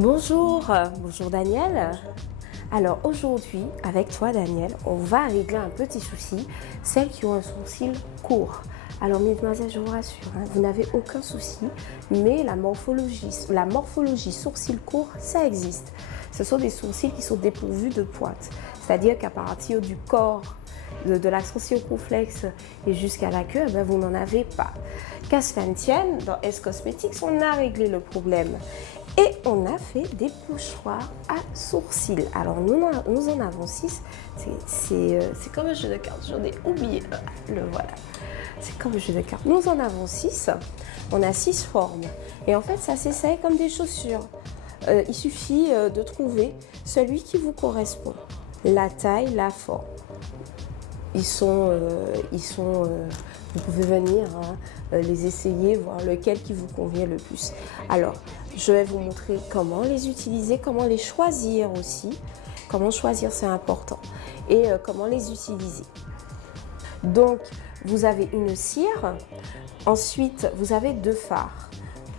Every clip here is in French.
Bonjour Daniel. Alors aujourd'hui, avec toi Daniel, on va régler un petit souci, celles qui ont un sourcil court. Alors mesdemoiselles, je vous rassure, vous n'avez aucun souci, mais la morphologie sourcil court, ça existe. Ce sont des sourcils qui sont dépourvus de pointe, c'est-à-dire qu'à partir du corps, de la sourcil-complexe et jusqu'à la queue, vous n'en avez pas. Qu'à cela ne tienne, dans S Cosmetics, on a réglé le problème. Et on a fait des pochoirs à sourcils. Alors nous en avons 6. C'est comme un jeu de cartes. J'en ai oublié. Le voilà. C'est comme un jeu de cartes. Nous en avons 6. On a 6 formes. Et en fait, ça s'essaye comme des chaussures. Il suffit de trouver celui qui vous correspond. La taille, la forme. Vous pouvez venir les essayer, voir lequel qui vous convient le plus. Alors, je vais vous montrer comment les utiliser, comment les choisir aussi. Comment choisir, c'est important. Et comment les utiliser. Donc, vous avez une cire. Ensuite, vous avez 2 fards.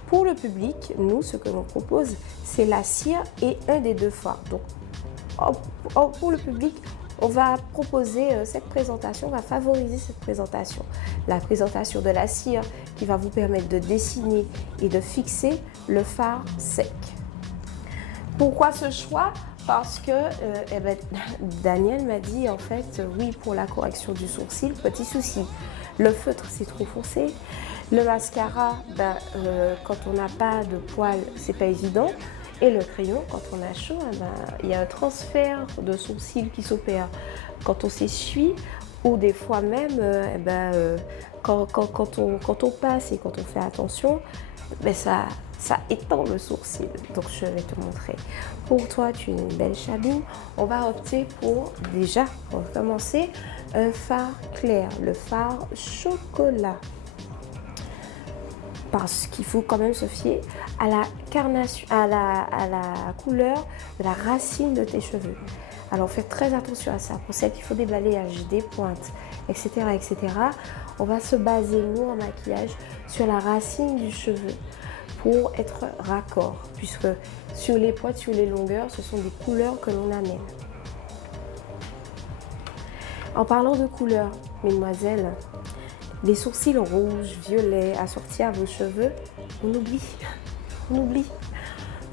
Pour le public, nous, ce que l'on propose, c'est la cire et un des 2 fards. Donc, pour le public, on va proposer cette présentation, on va favoriser cette présentation. La présentation de la cire qui va vous permettre de dessiner et de fixer le fard sec. Pourquoi ce choix? Parce que Daniel m'a dit en fait, oui, pour la correction du sourcil, petit souci. Le feutre, c'est trop foncé. Le mascara, quand on n'a pas de poils, c'est pas évident. Et le crayon, quand on a chaud, il y a un transfert de sourcils qui s'opère quand on s'essuie ou des fois même quand on passe et quand on fait attention, ça étend le sourcil. Donc je vais te montrer. Pour toi, tu es une belle chabine. On va opter pour commencer, un fard clair, le fard chocolat. Parce qu'il faut quand même se fier à la carnation, à la couleur de la racine de tes cheveux. Alors faites très attention à ça. Pour celles qui font des balayages, des pointes, etc., etc., on va se baser, nous, en maquillage, sur la racine du cheveu pour être raccord. Puisque sur les pointes, sur les longueurs, ce sont des couleurs que l'on amène. En parlant de couleurs, mesdemoiselles, les sourcils rouges, violets, assortis à vos cheveux, on oublie.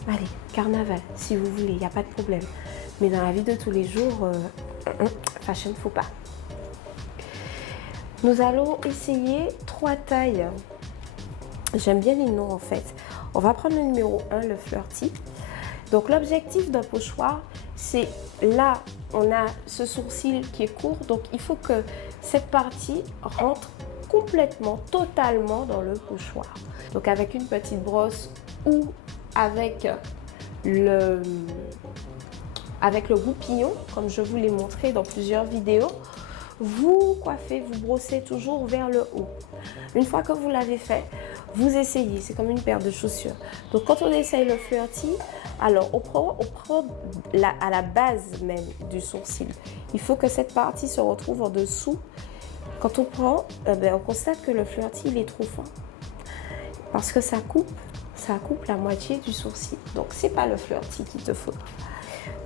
Allez, carnaval, si vous voulez, il n'y a pas de problème. Mais dans la vie de tous les jours, fashion, faut pas. Nous allons essayer 3 tailles. J'aime bien les noms en fait. On va prendre le numéro 1, le flirty. Donc l'objectif d'un pochoir, c'est là, on a ce sourcil qui est court, donc il faut que cette partie rentre complètement, totalement dans le pochoir. Donc avec une petite brosse ou avec le goupillon, comme je vous l'ai montré dans plusieurs vidéos, vous coiffez, vous brossez toujours vers le haut. Une fois que vous l'avez fait, vous essayez, c'est comme une paire de chaussures. Donc quand on essaye le flirty, alors on prend à la base même du sourcil. Il faut que cette partie se retrouve en dessous. Quand on prend, on constate que le flirty il est trop fin parce que ça coupe la moitié du sourcil. Donc c'est pas le flirty qu'il te faut.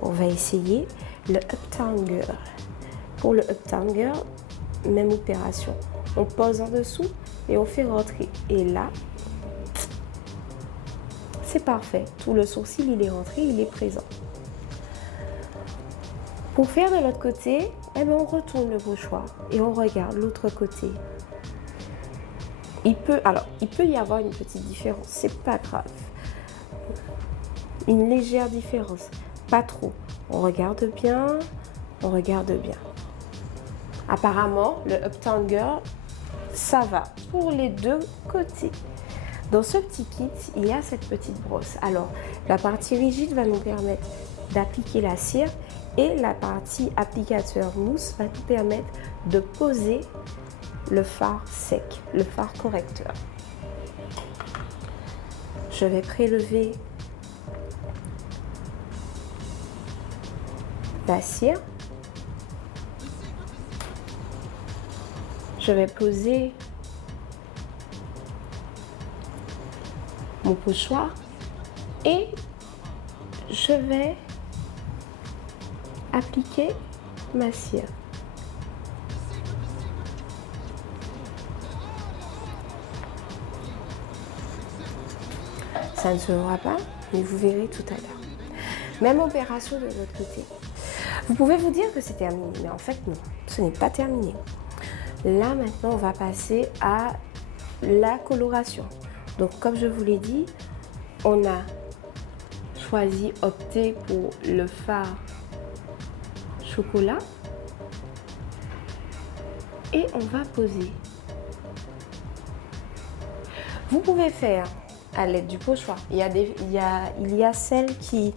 On va essayer le Uptown Girl. Pour le Uptown Girl, même opération. On pose en dessous et on fait rentrer. Et là, c'est parfait. Tout le sourcil il est rentré, il est présent. Pour faire de l'autre côté, on retourne le pochoir et on regarde l'autre côté. Il peut y avoir une petite différence, c'est pas grave. Une légère différence, pas trop. On regarde bien. Apparemment, le Uptown Girl, ça va pour les 2 côtés. Dans ce petit kit, il y a cette petite brosse. Alors, la partie rigide va nous permettre d'appliquer la cire et la partie applicateur mousse va nous permettre de poser le fard sec, le fard correcteur. Je vais prélever la cire. Je vais poser mon pochoir et je vais appliquer ma cire. Ça ne se voit pas, mais vous verrez tout à l'heure. Même opération de l'autre côté. Vous pouvez vous dire que c'est terminé, mais en fait non, ce n'est pas terminé. Là maintenant, on va passer à la coloration. Donc comme je vous l'ai dit, on a choisi, opté pour le fard chocolat et on va poser. Vous pouvez faire à l'aide du pochoir. Il y a celles qui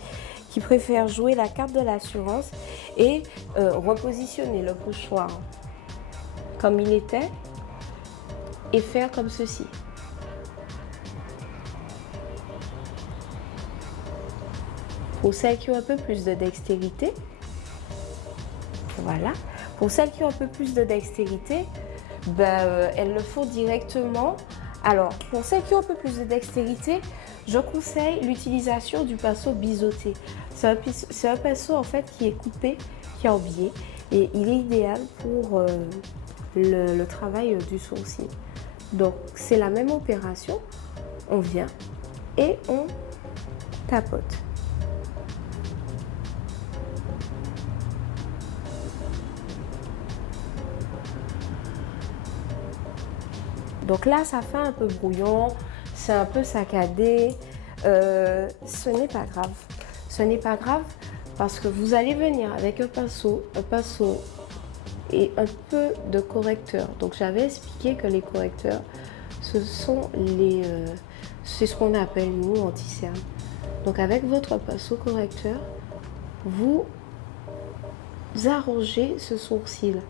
préfèrent jouer la carte de l'assurance et repositionner le pochoir comme il était et faire comme ceci. Pour celles qui ont un peu plus de dextérité, voilà. Pour celles qui ont un peu plus de dextérité, elles le font directement. Alors, pour celles qui ont un peu plus de dextérité, je conseille l'utilisation du pinceau biseauté. C'est un pinceau en fait qui est coupé, qui est en biais et il est idéal pour le travail du sourcil. Donc, c'est la même opération. On vient et on tapote. Donc là, ça fait un peu brouillon, c'est un peu saccadé. Ce n'est pas grave. Ce n'est pas grave parce que vous allez venir avec un pinceau et un peu de correcteur. Donc j'avais expliqué que les correcteurs, c'est ce qu'on appelle nous anti-cerne. Donc avec votre pinceau correcteur, vous arrangez ce sourcil.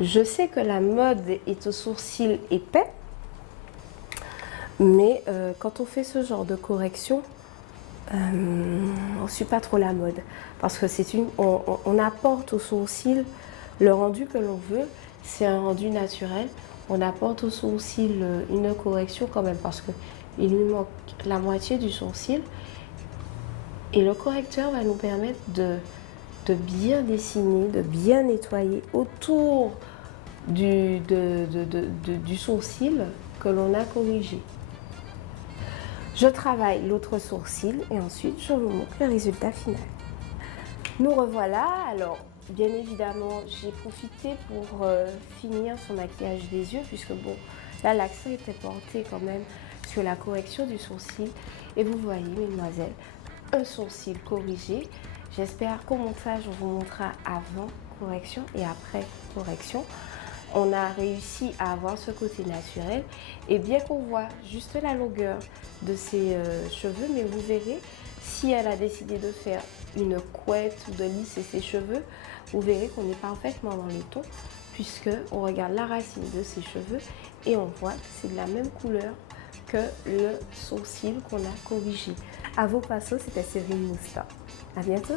Je sais que la mode est au sourcil épais, mais quand on fait ce genre de correction, on ne suit pas trop la mode. Parce que on apporte au sourcil le rendu que l'on veut, c'est un rendu naturel. On apporte au sourcil une correction quand même parce qu'il lui manque la moitié du sourcil. Et le correcteur va nous permettre de bien dessiner, de bien nettoyer autour du sourcil que l'on a corrigé. Je travaille l'autre sourcil et ensuite je vous montre le résultat final. Nous revoilà. Alors, bien évidemment, j'ai profité pour finir son maquillage des yeux puisque bon, là l'accent était porté quand même sur la correction du sourcil. Et vous voyez, mesdemoiselles, un sourcil corrigé. J'espère qu'au montage, on vous montrera avant correction et après correction. On a réussi à avoir ce côté naturel. Et bien qu'on voit juste la longueur de ses cheveux, mais vous verrez, si elle a décidé de faire une couette ou de lisser ses cheveux, vous verrez qu'on est parfaitement dans les tons, puisque on regarde la racine de ses cheveux et on voit que c'est de la même couleur que le sourcil qu'on a corrigé. À vos pinceaux, c'était Cyril Mousta. À bientôt.